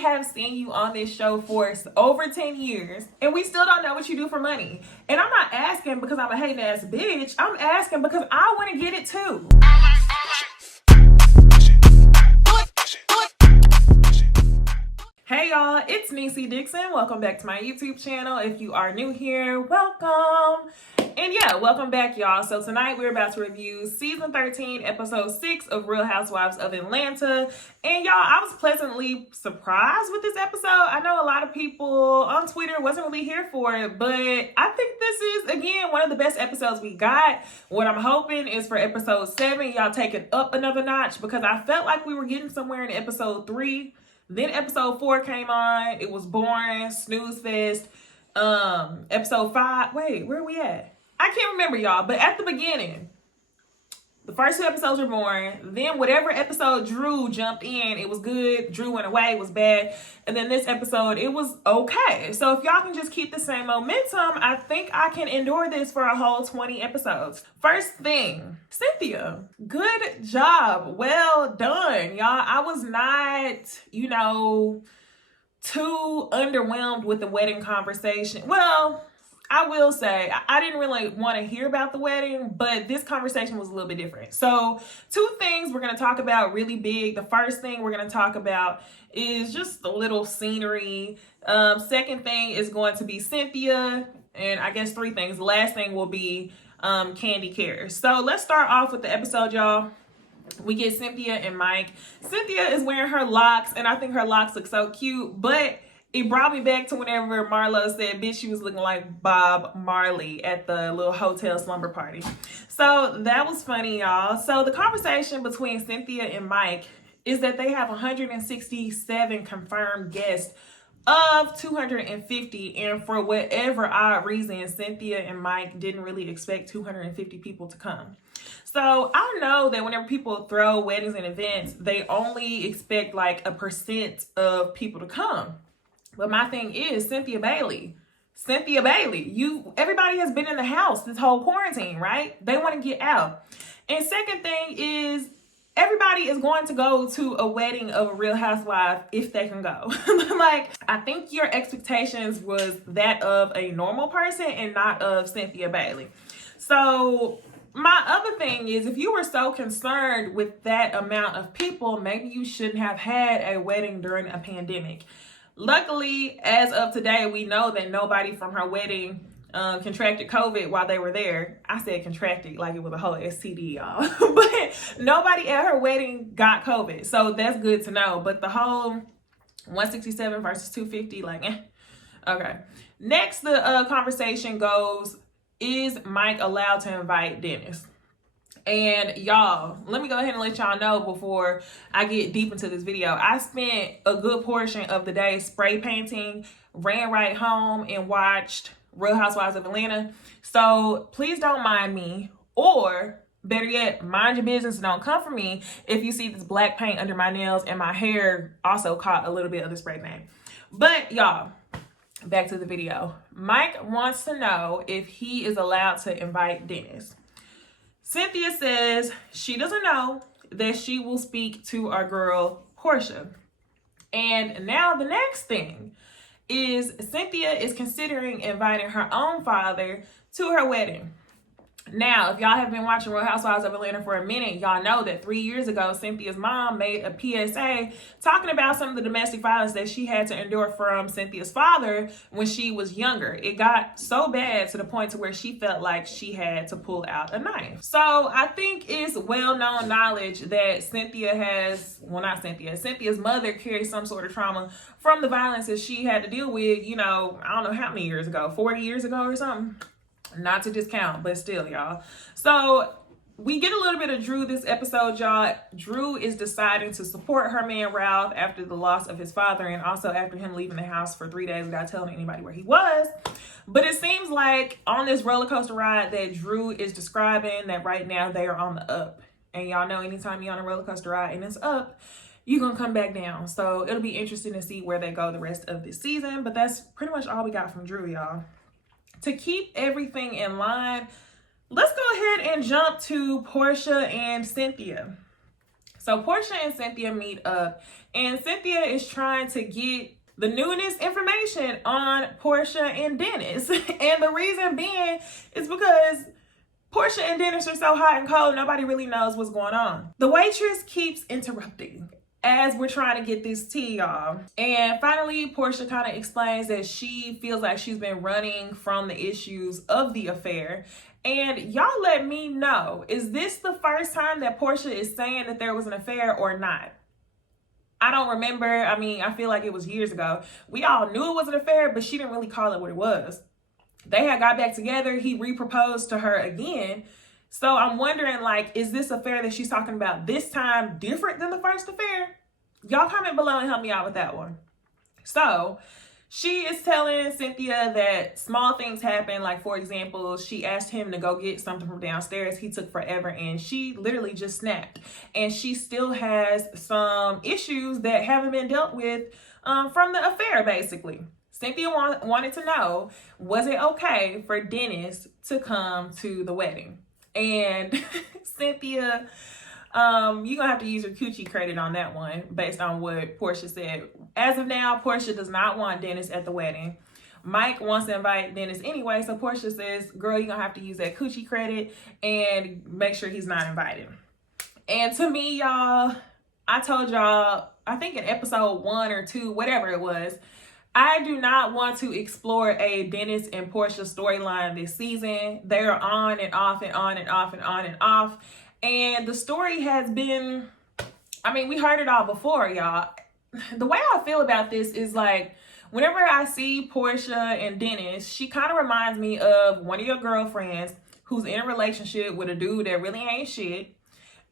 have seen you on this show for over 10 years, and we still don't know what you do for money. And I'm not asking because I'm a hating ass bitch. I'm asking because I want to get it too. Hey y'all, it's Necey Dixon. Welcome back to my YouTube channel. If you are new here, welcome. And yeah, welcome back y'all. So tonight we're about to review season 13, episode 6 of Real Housewives of Atlanta. And y'all, I was pleasantly surprised with this episode. I know a lot of people on Twitter wasn't really here for it, but I think this is, again, one of the best episodes we got. What I'm hoping is for episode 7, y'all take it up another notch, because I felt like we were getting somewhere in episode 3. Then episode 4 came on. It was boring, snooze fest. Episode 5, wait, where are we at? I can't remember, y'all, but at the beginning, the first 2 episodes were boring. Then whatever episode Drew jumped in, it was good. Drew went away, it was bad. And then this episode, it was okay. So if y'all can just keep the same momentum, I think I can endure this for a whole 20 episodes. First thing, Cynthia, good job. Well done, y'all. I was not, too underwhelmed with the wedding conversation. Well, I will say, I didn't really want to hear about the wedding, but this conversation was a little bit different. So 2 things we're going to talk about really big. The first thing we're going to talk about is just a little scenery. Second thing is going to be Cynthia. And I guess 3 things. The last thing will be Kandi cares. So let's start off with the episode, y'all. We get Cynthia and Mike. Cynthia is wearing her locks, and I think her locks look so cute, but it brought me back to whenever Marlo said, bitch, she was looking like Bob Marley at the little hotel slumber party. So that was funny, y'all. So the conversation between Cynthia and Mike is that they have 167 confirmed guests of 250. And for whatever odd reason, Cynthia and Mike didn't really expect 250 people to come. So I know that whenever people throw weddings and events, they only expect like a % of people to come. But my thing is, cynthiabailey, everybody has been in the house this whole quarantine, right? They want to get out. And second thing is, everybody is going to go to a wedding of a Real Housewife if they can go. Like, I think your expectations was that of a normal person and not of cynthiabailey. So my other thing is, if you were so concerned with that amount of people, maybe you shouldn't have had a wedding during a pandemic. Luckily, as of today, we know that nobody from her wedding contracted COVID while they were there. I said contracted like it was a whole STD, y'all. But nobody at her wedding got COVID. So that's good to know. But the whole 167 versus 250, like, Okay. Next, the conversation goes, is Mike allowed to invite Dennis? And y'all, let me go ahead and let y'all know before I get deep into this video. I spent a good portion of the day spray painting, ran right home and watched Real Housewives of Atlanta. So please don't mind me, or better yet, mind your business and don't come for me if you see this black paint under my nails and my hair also caught a little bit of the spray paint. But y'all, back to the video. Mike wants to know if he is allowed to invite Dennis. Cynthia says she doesn't know, that she will speak to our girl, Portia. And now the next thing is Cynthia is considering inviting her own father to her wedding. Now, if y'all have been watching Real Housewives of Atlanta for a minute, y'all know that 3 years ago, Cynthia's mom made a PSA talking about some of the domestic violence that she had to endure from Cynthia's father when she was younger. It got so bad to the point to where she felt like she had to pull out a knife. So I think it's well-known knowledge that Cynthia's mother carries some sort of trauma from the violence that she had to deal with, I don't know how many years ago, 40 years ago or something. Not to discount, but still, y'all. So we get a little bit of Drew this episode, y'all. Drew is deciding to support her man Ralph after the loss of his father, and also after him leaving the house for 3 days without telling anybody where he was. But it seems like on this roller coaster ride that Drew is describing, that right now they are on the up. And y'all know anytime you're on a roller coaster ride and it's up, you're gonna come back down. So it'll be interesting to see where they go the rest of this season. But that's pretty much all we got from Drew, y'all. To keep everything in line, let's go ahead and jump to Portia and Cynthia. So Portia and Cynthia meet up, and Cynthia is trying to get the newest information on Portia and Dennis. And the reason being is because Portia and Dennis are so hot and cold, nobody really knows what's going on. The waitress keeps interrupting as we're trying to get this tea, y'all. And finally, Portia kind of explains that she feels like she's been running from the issues of the affair. And y'all let me know, is this the first time that Portia is saying that there was an affair or not? I don't remember. I mean, I feel like it was years ago. We all knew it was an affair, but she didn't really call it what it was. They had got back together. He re-proposed to her again. So I'm wondering, like, is this affair that she's talking about this time different than the first affair? Y'all comment below and help me out with that one. So she is telling Cynthia that small things happen. Like, for example, she asked him to go get something from downstairs. He took forever, and she literally just snapped. And she still has some issues that haven't been dealt with from the affair, basically. Cynthia wanted to know, was it okay for Dennis to come to the wedding? And Cynthia, you're gonna have to use your coochie credit on that one based on what Portia said. As of now, Portia does not want Dennis at the wedding. Mike wants to invite Dennis anyway, so Portia says, girl, you're gonna have to use that coochie credit and make sure he's not invited. And to me, y'all, I told y'all, I think in episode 1 or 2, whatever it was, I do not want to explore a Dennis and Portia storyline this season. They are on and off and on and off and on and off. And the story has been, I mean, we heard it all before, y'all. The way I feel about this is like, whenever I see Portia and Dennis, she kind of reminds me of one of your girlfriends who's in a relationship with a dude that really ain't shit.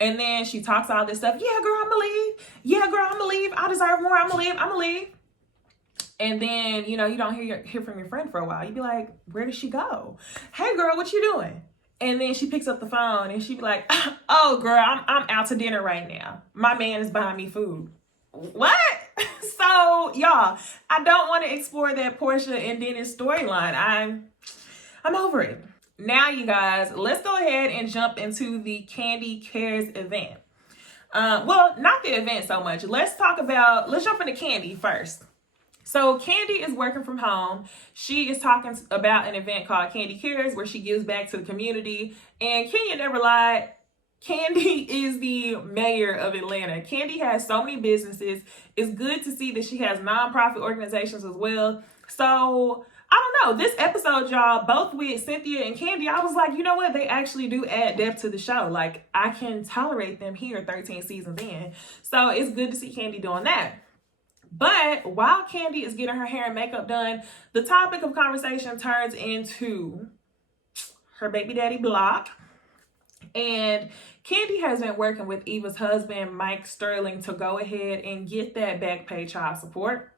And then she talks all this stuff. Yeah, girl, I'ma leave. Yeah, girl, I'ma leave. I deserve more. I'ma leave. And then, you know, you don't hear from your friend for a while. You'd be like, where did she go? Hey, girl, what you doing? And then she picks up the phone and she'd be like, oh, girl, I'm out to dinner right now. My man is buying me food. What? So, y'all, I don't want to explore that Portia and Dennis storyline. I'm over it. Now, you guys, let's go ahead and jump into the Kandi Cares event. Well, not the event so much. Let's jump into Kandi first. So Kandi is working from home. She is talking about an event called Kandi Cares, where she gives back to the community. And Kenya never lied. Kandi is the mayor of Atlanta. Kandi has so many businesses. It's good to see that she has nonprofit organizations as well. So I don't know, this episode, y'all, both with Cynthia and Kandi, I was like, you know what? They actually do add depth to the show. Like, I can tolerate them here 13 seasons in. So it's good to see Kandi doing that. But while Kandi is getting her hair and makeup done, the topic of conversation turns into her baby daddy Block. And Kandi has been working with Eva's husband, Mike Sterling, to go ahead and get that back pay child support.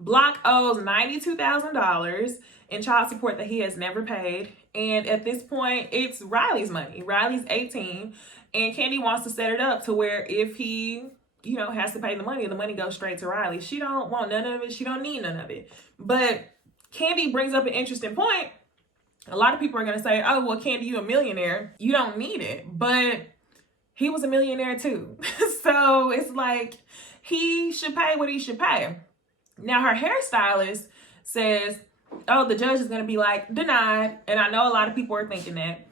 Block owes $92,000 in child support that he has never paid. And at this point, it's Riley's money. Riley's 18, and Kandi wants to set it up to where if he, you know, has to pay the money goes straight to Riley. She don't want none of it. She don't need none of it. But Kandi brings up an interesting point. A lot of people are going to say, oh, well, Kandi, you a millionaire. You don't need it. But he was a millionaire too. So it's like, he should pay what he should pay. Now, her hairstylist says, oh, the judge is going to be like, denied. And I know a lot of people are thinking that.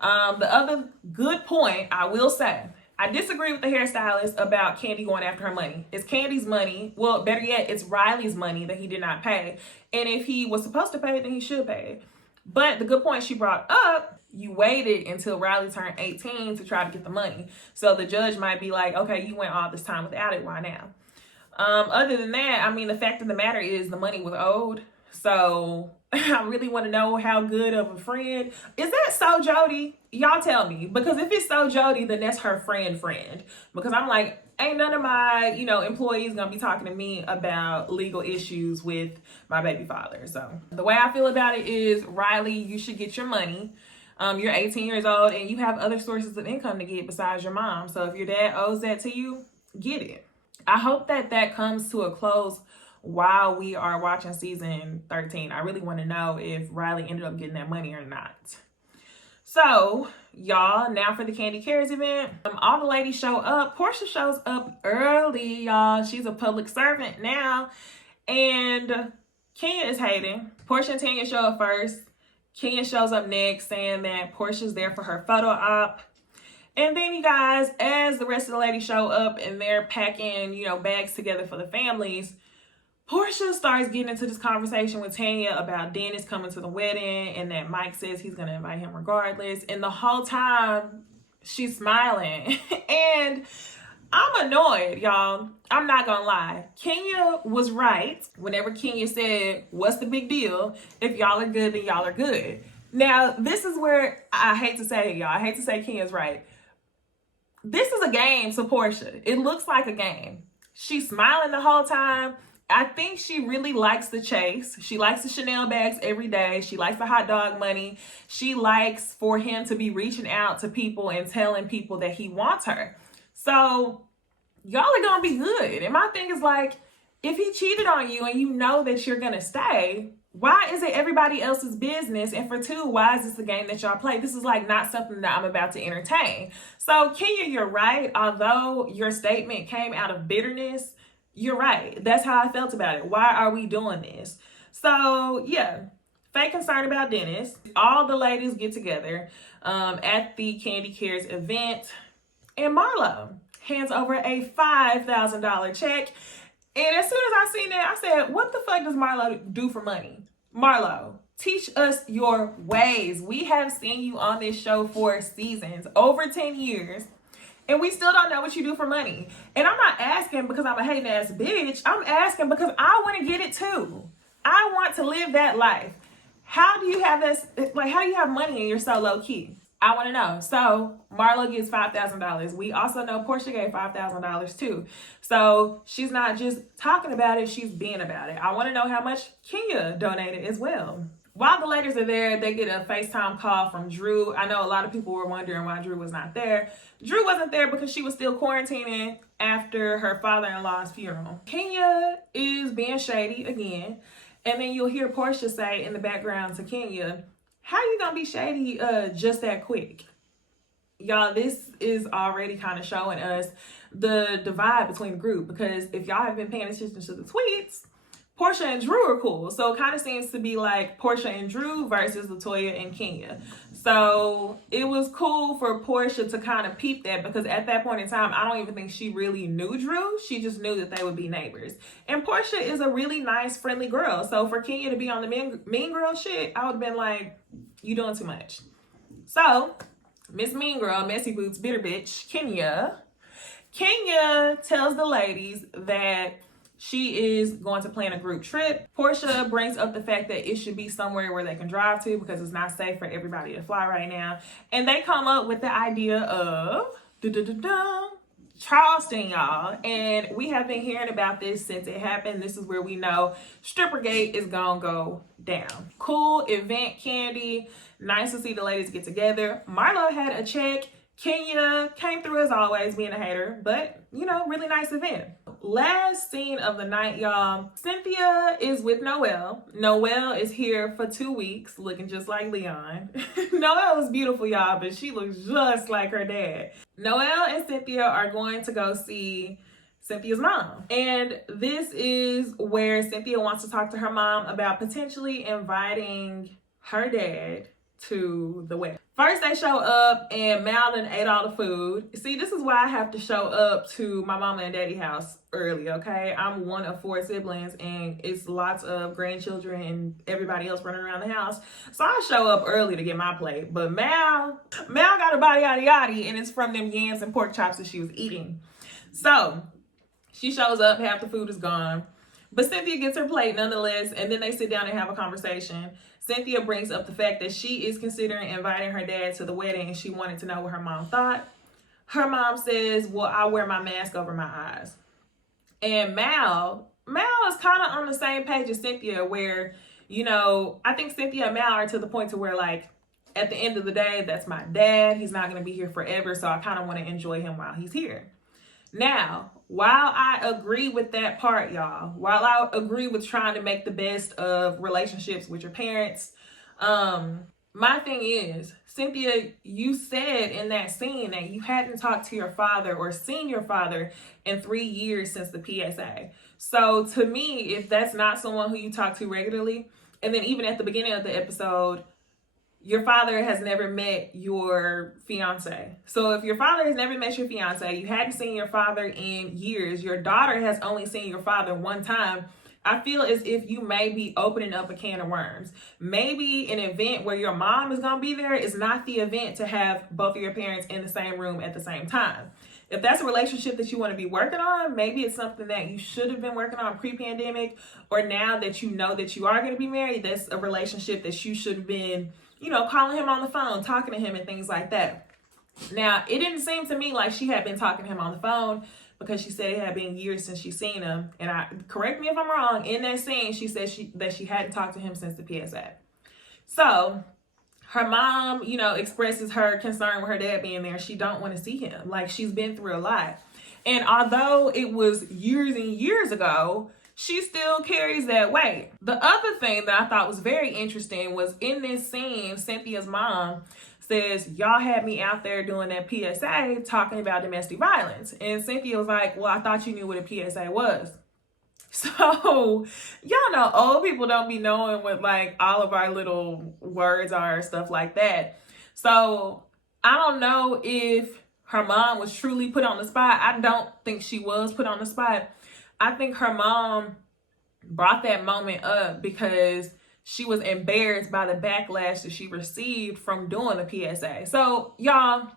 The other good point, I will say, I disagree with the hairstylist about Kandi going after her money. It's Kandi's money. Well, better yet, it's Riley's money that he did not pay. And if he was supposed to pay it, then he should pay it. But the good point she brought up, you waited until Riley turned 18 to try to get the money. So the judge might be like, okay, you went all this time without it. Why now? Other than that, I mean, the fact of the matter is the money was owed. So I really want to know how good of a friend. Is that so Jody? Y'all tell me. Because if it's so Jody, then that's her friend. Because I'm like, ain't none of my, employees going to be talking to me about legal issues with my baby father. So the way I feel about it is, Riley, you should get your money. You're 18 years old and you have other sources of income to get besides your mom. So if your dad owes that to you, get it. I hope that comes to a close while we are watching season 13. I really want to know if Riley ended up getting that money or not. So, y'all, now for the Kandi Cares event. All the ladies show up. Portia shows up early, y'all. She's a public servant now. And Kenya is hating. Portia and Tanya show up first. Kenya shows up next, saying that Portia's there for her photo op. And then, you guys, as the rest of the ladies show up and they're packing, you know, bags together for the families, Portia starts getting into this conversation with Tanya about Dennis coming to the wedding and that Mike says he's going to invite him regardless. And the whole time, she's smiling. And I'm annoyed, y'all. I'm not going to lie. Kenya was right whenever Kenya said, what's the big deal? If y'all are good, then y'all are good. Now, this is where I hate to say it, y'all. I hate to say Kenya's right. This is a game to Portia. It looks like a game. She's smiling the whole time. I think she really likes the chase. She likes the Chanel bags every day. She likes the hot dog money. She likes for him to be reaching out to people and telling people that he wants her. So y'all are going to be good. And my thing is like, if he cheated on you and you know that you're going to stay, why is it everybody else's business? And for two, why is this the game that y'all play? This is like not something that I'm about to entertain. So Kenya, you're right. Although your statement came out of bitterness, you're right. That's how I felt about it. Why are we doing this? So yeah, fake concern about Dennis. All the ladies get together at the Kandi Cares event, and Marlo hands over a $5,000 check. And as soon as I seen that, I said, what the fuck does Marlo do for money? Marlo, teach us your ways. We have seen you on this show for seasons, over 10 years. And we still don't know what you do for money. And I'm not asking because I'm a hating ass bitch. I'm asking because I want to get it too. I want to live that life. How do you have this? Like, how do you have money and you're so low key? I want to know. So Marlo gets $5,000. We also know Portia gave $5,000 too. So she's not just talking about it. She's being about it. I want to know how much Kenya donated as well. While the ladies are there, they get a FaceTime call from Drew. I know a lot of people were wondering why Drew was not there. Drew wasn't there because she was still quarantining after her father-in-law's funeral. Kenya is being shady again. And then you'll hear Portia say in the background to Kenya, how you gonna be shady just that quick? Y'all, this is already kind of showing us the divide between the group, because if y'all have been paying attention to the tweets, Portia and Drew are cool. So it kind of seems to be like Portia and Drew versus Latoya and Kenya. So it was cool for Portia to kind of peep that, because at that point in time, I don't even think she really knew Drew. She just knew that they would be neighbors. And Portia is a really nice, friendly girl. So for Kenya to be on the mean girl shit, I would have been like, you doing too much. So Miss Mean Girl, Messy Boots, Bitter Bitch, Kenya tells the ladies that she is going to plan a group trip. Portia brings up the fact that it should be somewhere where they can drive to because it's not safe for everybody to fly right now. And they come up with the idea of Charleston, y'all. And we have been hearing about this since it happened. This is where we know Strippergate is gonna go down. Cool event, Kandi. Nice to see the ladies get together. Marlo had a check. Kenya came through as always, being a hater, but you know, really nice event. Last scene of the night, y'all. Cynthia is with Noelle. Noelle is here for 2 weeks, looking just like Leon. Noelle is beautiful, y'all, but she looks just like her dad. Noelle and Cynthia are going to go see Cynthia's mom. And this is where Cynthia wants to talk to her mom about potentially inviting her dad to the wedding. First, they show up and Mal done ate all the food. See, this is why I have to show up to my mama and daddy house early, okay? I'm one of 4 siblings and it's lots of grandchildren and everybody else running around the house. So I show up early to get my plate. But Mal got a body yaddy yaddy, and it's from them yams and pork chops that she was eating. So she shows up, half the food is gone. But Cynthia gets her plate nonetheless, and then they sit down and have a conversation. Cynthia brings up the fact that she is considering inviting her dad to the wedding, and she wanted to know what her mom thought. Her mom says, well, I'll wear my mask over my eyes. And Mal is kind of on the same page as Cynthia, where, you know, I think Cynthia and Mal are to the point to where, like, at the end of the day, that's my dad. He's not going to be here forever, so I kind of want to enjoy him while he's here. Now, while I agree with that part, y'all, while I agree with trying to make the best of relationships with your parents, My thing is, Cynthia, you said in that scene that you hadn't talked to your father or seen your father in 3 years since the PSA. So to me, if that's not someone who you talk to regularly, and then even at the beginning of the episode, your father has never met your fiance. So if your father has never met your fiance, you hadn't seen your father in years, your daughter has only seen your father one time, I feel as if you may be opening up a can of worms. Maybe an event where your mom is going to be there is not the event to have both of your parents in the same room at the same time. If that's a relationship that you want to be working on, maybe it's something that you should have been working on pre-pandemic, or now that you know that you are going to be married, that's a relationship that you should have been, you know, calling him on the phone, talking to him and things like that. Now, it didn't seem to me like she had been talking to him on the phone, because she said it had been years since she's seen him. And correct me if I'm wrong, in that scene, she said that she hadn't talked to him since the PSA. So her mom, you know, expresses her concern with her dad being there. She don't want to see him. Like, she's been through a lot. And although it was years and years ago, she still carries that weight. The other thing that I thought was very interesting was in this scene, Cynthia's mom says, y'all had me out there doing that PSA talking about domestic violence. And Cynthia was like, well, I thought you knew what a PSA was. So y'all know old people don't be knowing what like all of our little words are, stuff like that. So I don't know if her mom was truly put on the spot. I don't think she was put on the spot. I think her mom brought that moment up because she was embarrassed by the backlash that she received from doing the PSA. So y'all,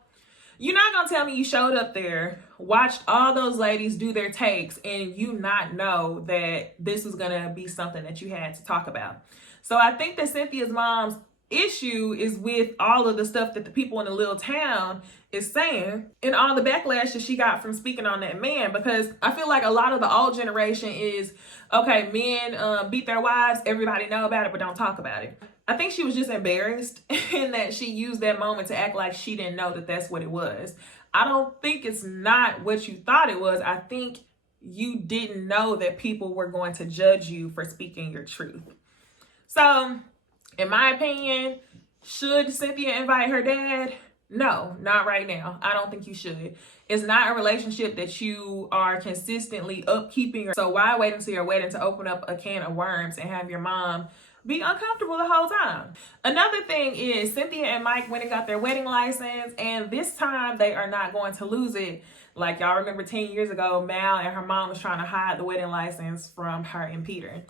you're not gonna tell me you showed up there, watched all those ladies do their takes, and you not know that this was gonna be something that you had to talk about. So I think that Cynthia's mom's issue is with all of the stuff that the people in the little town is saying and all the backlash that she got from speaking on that man, because I feel like a lot of the old generation is, okay, men beat their wives, everybody know about it, but don't talk about it. I think she was just embarrassed in that she used that moment to act like she didn't know that that's what it was. I don't think it's not what you thought it was. I think you didn't know that people were going to judge you for speaking your truth. So, in my opinion, should Cynthia invite her dad? No, not right now. I don't think you should. It's not a relationship that you are consistently upkeeping. So why wait until your wedding to open up a can of worms and have your mom be uncomfortable the whole time? Another thing is Cynthia and Mike went and got their wedding license, and this time they are not going to lose it. Like y'all remember 10 years ago, Mal and her mom was trying to hide the wedding license from her and Peter.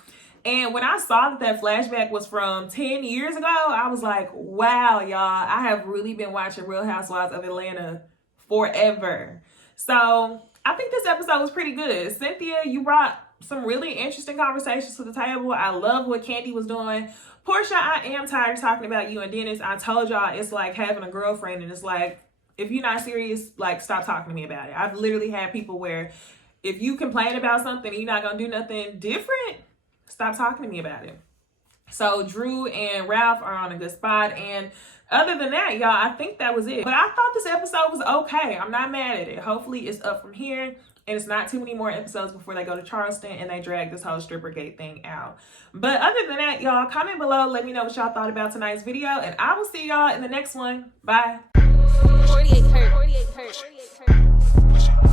And when I saw that flashback was from 10 years ago, I was like, wow, y'all, I have really been watching Real Housewives of Atlanta forever. So I think this episode was pretty good. Cynthia, you brought some really interesting conversations to the table. I love what Kandi was doing. Portia, I am tired of talking about you and Dennis. I told y'all it's like having a girlfriend, and it's like, if you're not serious, like, stop talking to me about it. I've literally had people where if you complain about something and you're not going to do nothing different, stop talking to me about it. So Drew and Ralph are on a good spot. And other than that, y'all, I think that was it. But I thought this episode was okay. I'm not mad at it. Hopefully it's up from here, and it's not too many more episodes before they go to Charleston and they drag this whole stripper gate thing out. But other than that, y'all, comment below. Let me know what y'all thought about tonight's video, and I will see y'all in the next one. Bye. 48 hurt. 48 hurt. 48 hurt.